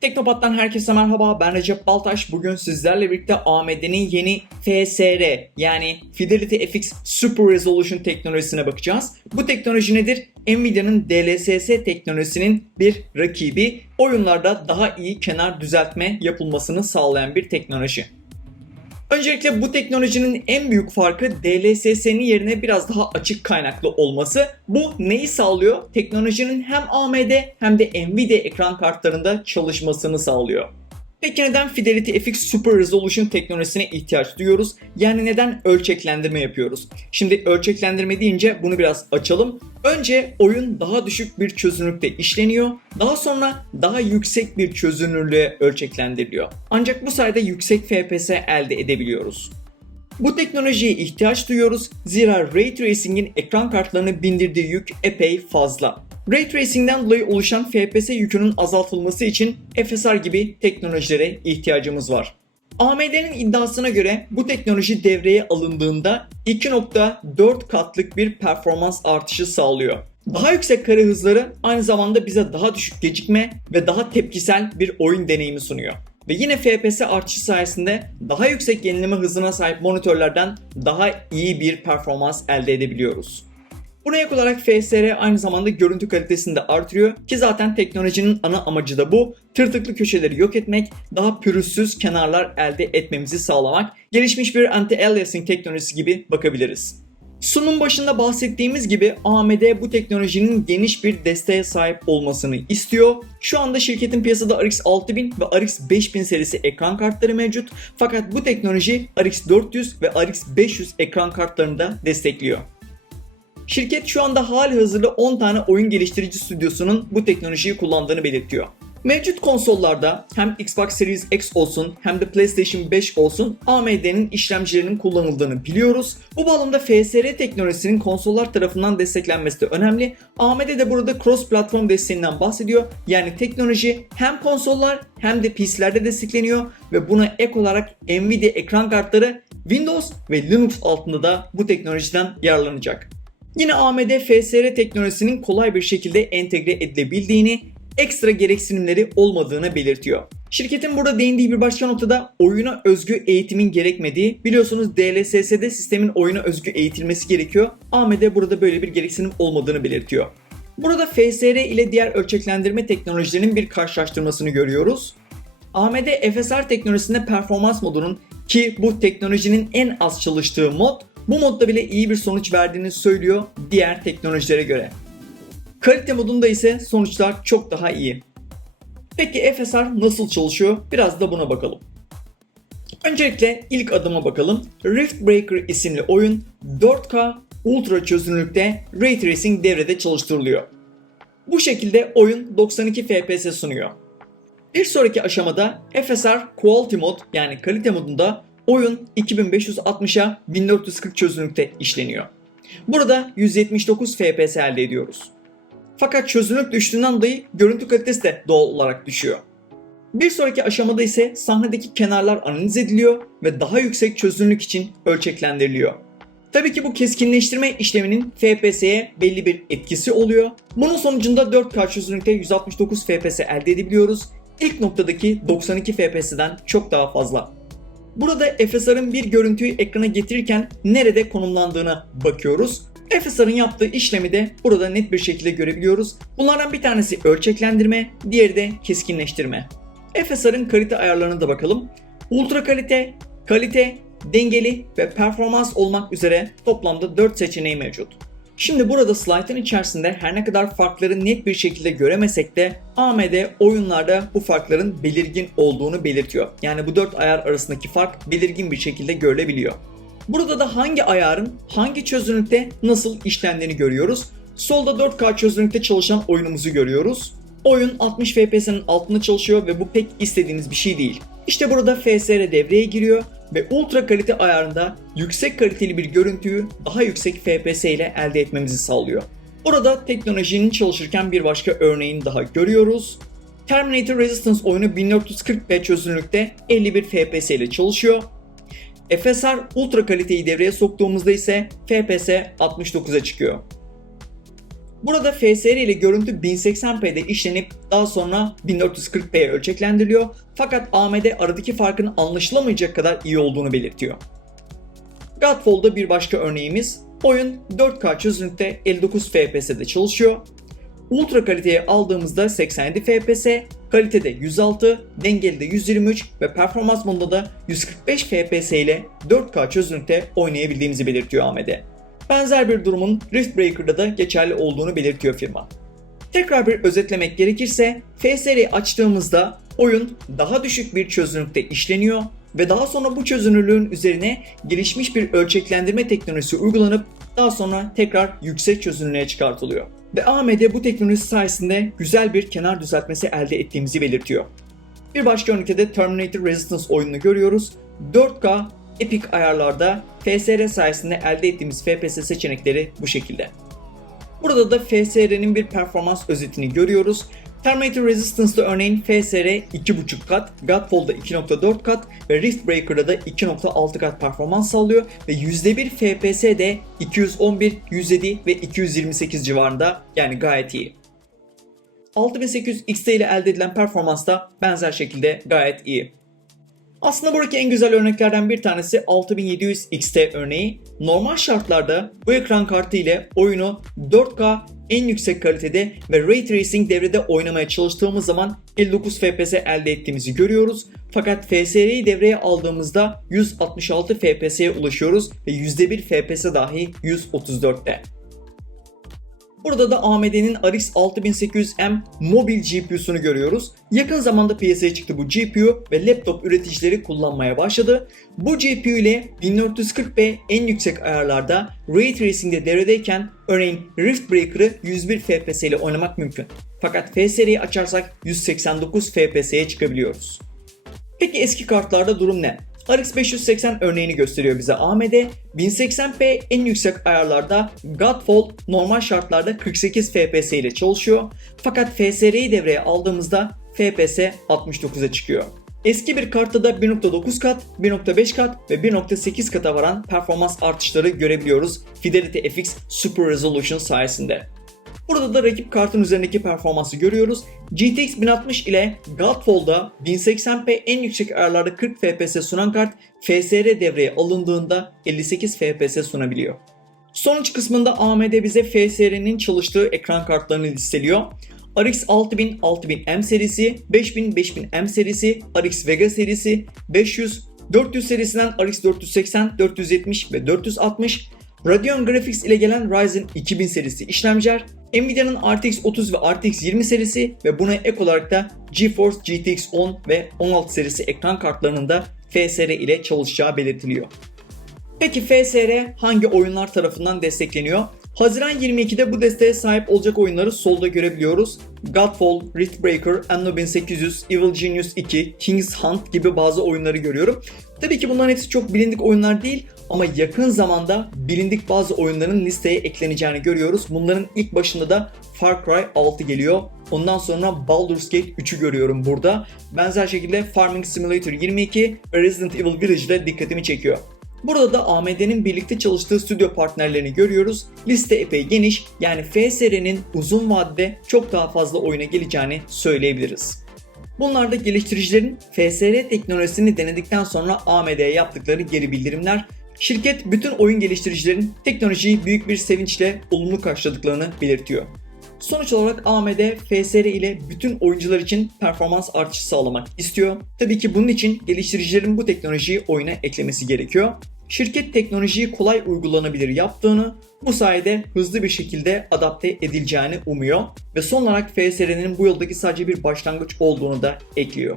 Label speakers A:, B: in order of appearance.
A: Teknopat'tan herkese merhaba. Ben Recep Baltaş. Bugün sizlerle birlikte AMD'nin yeni FSR yani Fidelity FX Super Resolution teknolojisine bakacağız. Bu teknoloji nedir? Nvidia'nın DLSS teknolojisinin bir rakibi. Oyunlarda daha iyi kenar düzeltme yapılmasını sağlayan bir teknoloji. Öncelikle bu teknolojinin en büyük farkı DLSS'nin yerine biraz daha açık kaynaklı olması. Bu neyi sağlıyor? Teknolojinin hem AMD hem de Nvidia ekran kartlarında çalışmasını sağlıyor. Peki neden Fidelity FX Super Resolution teknolojisine ihtiyaç duyuyoruz? Yani neden ölçeklendirme yapıyoruz? Şimdi ölçeklendirme deyince bunu biraz açalım. Önce oyun daha düşük bir çözünürlükte işleniyor. Daha sonra daha yüksek bir çözünürlüğe ölçeklendiriliyor. Ancak bu sayede yüksek FPS elde edebiliyoruz. Bu teknolojiye ihtiyaç duyuyoruz zira Ray Tracing'in ekran kartlarına bindirdiği yük epey fazla. Ray Tracing'den dolayı oluşan FPS yükünün azaltılması için FSR gibi teknolojilere ihtiyacımız var. AMD'nin iddiasına göre bu teknoloji devreye alındığında 2.4 katlık bir performans artışı sağlıyor. Daha yüksek kare hızları aynı zamanda bize daha düşük gecikme ve daha tepkisel bir oyun deneyimi sunuyor. Ve yine FPS artışı sayesinde daha yüksek yenileme hızına sahip monitörlerden daha iyi bir performans elde edebiliyoruz. Buna ek olarak FSR aynı zamanda görüntü kalitesini de artırıyor ki zaten teknolojinin ana amacı da bu. Tırtıklı köşeleri yok etmek, daha pürüzsüz kenarlar elde etmemizi sağlamak. Gelişmiş bir anti-aliasing teknolojisi gibi bakabiliriz. Sunum başında bahsettiğimiz gibi AMD bu teknolojinin geniş bir desteğe sahip olmasını istiyor. Şu anda şirketin piyasada RX 6000 ve RX 5000 serisi ekran kartları mevcut. Fakat bu teknoloji RX 400 ve RX 500 ekran kartlarını da destekliyor. Şirket şu anda hali hazırda 10 tane oyun geliştirici stüdyosunun bu teknolojiyi kullandığını belirtiyor. Mevcut konsollarda hem Xbox Series X olsun hem de PlayStation 5 olsun AMD'nin işlemcilerinin kullanıldığını biliyoruz. Bu bağlamda FSR teknolojisinin konsollar tarafından desteklenmesi de önemli. AMD de burada cross platform desteğinden bahsediyor. Yani teknoloji hem konsollar hem de PC'lerde destekleniyor ve buna ek olarak Nvidia ekran kartları Windows ve Linux altında da bu teknolojiden yararlanacak. Yine AMD FSR teknolojisinin kolay bir şekilde entegre edilebildiğini, ekstra gereksinimleri olmadığını belirtiyor. Şirketin burada değindiği bir başka noktada oyuna özgü eğitimin gerekmediği, biliyorsunuz DLSS'de sistemin oyuna özgü eğitilmesi gerekiyor. AMD burada böyle bir gereksinim olmadığını belirtiyor. Burada FSR ile diğer ölçeklendirme teknolojilerinin bir karşılaştırmasını görüyoruz. AMD FSR teknolojisinde performans modunun ki bu teknolojinin en az çalıştığı mod bu modda bile iyi bir sonuç verdiğini söylüyor diğer teknolojilere göre. Kalite modunda ise sonuçlar çok daha iyi. Peki FSR nasıl çalışıyor? Biraz da buna bakalım. Öncelikle ilk adıma bakalım. Rift Breaker isimli oyun 4K ultra çözünürlükte Ray Tracing devrede çalıştırılıyor. Bu şekilde oyun 92 FPS sunuyor. Bir sonraki aşamada FSR Quality Mod yani kalite modunda oyun 2560'a 1440 çözünürlükte işleniyor. Burada 179 FPS elde ediyoruz. Fakat çözünürlük düştüğünden dolayı görüntü kalitesi de doğal olarak düşüyor. Bir sonraki aşamada ise sahnedeki kenarlar analiz ediliyor ve daha yüksek çözünürlük için ölçeklendiriliyor. Tabii ki bu keskinleştirme işleminin FPS'ye belli bir etkisi oluyor. Bunun sonucunda 4K çözünürlükte 169 FPS elde edebiliyoruz. İlk noktadaki 92 FPS'den çok daha fazla. Burada FSR'ın bir görüntüyü ekrana getirirken nerede konumlandığına bakıyoruz. FSR'ın yaptığı işlemi de burada net bir şekilde görebiliyoruz. Bunlardan bir tanesi ölçeklendirme, diğeri de keskinleştirme. FSR'ın kalite ayarlarına da bakalım. Ultra kalite, kalite, dengeli ve performans olmak üzere toplamda 4 seçeneği mevcut. Şimdi burada slide'ın içerisinde her ne kadar farkları net bir şekilde göremesek de AMD oyunlarda bu farkların belirgin olduğunu belirtiyor. Yani bu 4 ayar arasındaki fark belirgin bir şekilde görülebiliyor. Burada da hangi ayarın hangi çözünürlükte nasıl işlendiğini görüyoruz. Solda 4K çözünürlükte çalışan oyunumuzu görüyoruz. Oyun 60 FPS'nin altında çalışıyor ve bu pek istediğiniz bir şey değil. İşte burada FSR devreye giriyor ve ultra kalite ayarında yüksek kaliteli bir görüntüyü daha yüksek FPS ile elde etmemizi sağlıyor. Burada teknolojinin çalışırken bir başka örneğini daha görüyoruz. Terminator Resistance oyunu 1440p çözünürlükte 51 FPS ile çalışıyor. FSR ultra kaliteyi devreye soktuğumuzda ise FPS 69'a çıkıyor. Burada FSR ile görüntü 1080p'de işlenip daha sonra 1440p'ye ölçeklendiriliyor. Fakat AMD aradaki farkın anlaşılamayacak kadar iyi olduğunu belirtiyor. Godfall'da bir başka örneğimiz. Oyun 4K çözünürlükte 59 FPS'de çalışıyor. Ultra kaliteye aldığımızda 87 FPS, kalitede 106, dengeli de 123 ve performans modunda da 145 FPS ile 4K çözünürlükte oynayabildiğimizi belirtiyor AMD. Benzer bir durumun Rift Breaker'da da geçerli olduğunu belirtiyor firma. Tekrar bir özetlemek gerekirse FSR'yi açtığımızda oyun daha düşük bir çözünürlükte işleniyor ve daha sonra bu çözünürlüğün üzerine gelişmiş bir ölçeklendirme teknolojisi uygulanıp daha sonra tekrar yüksek çözünürlüğe çıkartılıyor. Ve AMD bu teknoloji sayesinde güzel bir kenar düzeltmesi elde ettiğimizi belirtiyor. Bir başka örnekte de Terminator Resistance oyununu görüyoruz. 4K Epic ayarlarda FSR sayesinde elde ettiğimiz FPS seçenekleri bu şekilde. Burada da FSR'nin bir performans özetini görüyoruz. Terminator Resistance'da örneğin FSR 2.5 kat, Godfall'da 2.4 kat ve Rift Breaker'da da 2.6 kat performans sağlıyor ve %1 FPS de 211, 107 ve 228 civarında yani gayet iyi. 6800 XT ile elde edilen performans da benzer şekilde gayet iyi. Aslında buradaki en güzel örneklerden bir tanesi 6700 XT örneği. Normal şartlarda bu ekran kartı ile oyunu 4K en yüksek kalitede ve Ray Tracing devrede oynamaya çalıştığımız zaman 59 FPS elde ettiğimizi görüyoruz. Fakat FSR'yi devreye aldığımızda 166 FPS'ye ulaşıyoruz ve %1 FPS dahi 134'te. Burada da AMD'nin RX 6800M mobil GPU'sunu görüyoruz. Yakın zamanda piyasaya çıktı bu GPU ve laptop üreticileri kullanmaya başladı. Bu GPU ile 1440p en yüksek ayarlarda Ray Tracing'de devredeyken örneğin Rift Breaker'ı 101 FPS ile oynamak mümkün. Fakat FSR'yi açarsak 189 FPS'ye çıkabiliyoruz. Peki eski kartlarda durum ne? RX 580 örneğini gösteriyor bize AMD. 1080p en yüksek ayarlarda Godfall normal şartlarda 48 FPS ile çalışıyor. Fakat FSR'yi devreye aldığımızda FPS 69'a çıkıyor. Eski bir kartta da 1.9 kat, 1.5 kat ve 1.8 kata varan performans artışları görebiliyoruz Fidelity FX Super Resolution sayesinde. Burada da rakip kartın üzerindeki performansı görüyoruz. GTX 1060 ile Godfall'da 1080p en yüksek ayarlarda 40 FPS sunan kart FSR devreye alındığında 58 FPS sunabiliyor. Sonuç kısmında AMD bize FSR'nin çalıştığı ekran kartlarını listeliyor. RX 6000 6000M serisi, 5000 5000M serisi, RX Vega serisi, 500, 400 serisinden RX 480, 470 ve 460, Radeon Graphics ile gelen Ryzen 2000 serisi işlemciler, Nvidia'nın RTX 30 ve RTX 20 serisi ve buna ek olarak da GeForce GTX 10 ve 16 serisi ekran kartlarının da FSR ile çalışacağı belirtiliyor. Peki FSR hangi oyunlar tarafından destekleniyor? Haziran 22'de bu desteğe sahip olacak oyunları solda görebiliyoruz. Godfall, Riftbreaker, Anno 1800, Evil Genius 2, King's Hunt gibi bazı oyunları görüyorum. Tabii ki bunların hepsi çok bilindik oyunlar değil ama yakın zamanda bilindik bazı oyunların listeye ekleneceğini görüyoruz. Bunların ilk başında da Far Cry 6 geliyor. Ondan sonra Baldur's Gate 3'ü görüyorum burada. Benzer şekilde Farming Simulator 22 ve Resident Evil Village de dikkatimi çekiyor. Burada da AMD'nin birlikte çalıştığı stüdyo partnerlerini görüyoruz. Liste epey geniş yani FSR'nin uzun vadede çok daha fazla oyuna geleceğini söyleyebiliriz. Bunlar da geliştiricilerin FSR teknolojisini denedikten sonra AMD'ye yaptıkları geri bildirimler. Şirket bütün oyun geliştiricilerin teknolojiyi büyük bir sevinçle olumlu karşıladıklarını belirtiyor. Sonuç olarak AMD FSR ile bütün oyuncular için performans artışı sağlamak istiyor. Tabii ki bunun için geliştiricilerin bu teknolojiyi oyuna eklemesi gerekiyor. Şirket teknolojiyi kolay uygulanabilir yaptığını, bu sayede hızlı bir şekilde adapte edileceğini umuyor ve son olarak FSR'nin bu yoldaki sadece bir başlangıç olduğunu da ekliyor.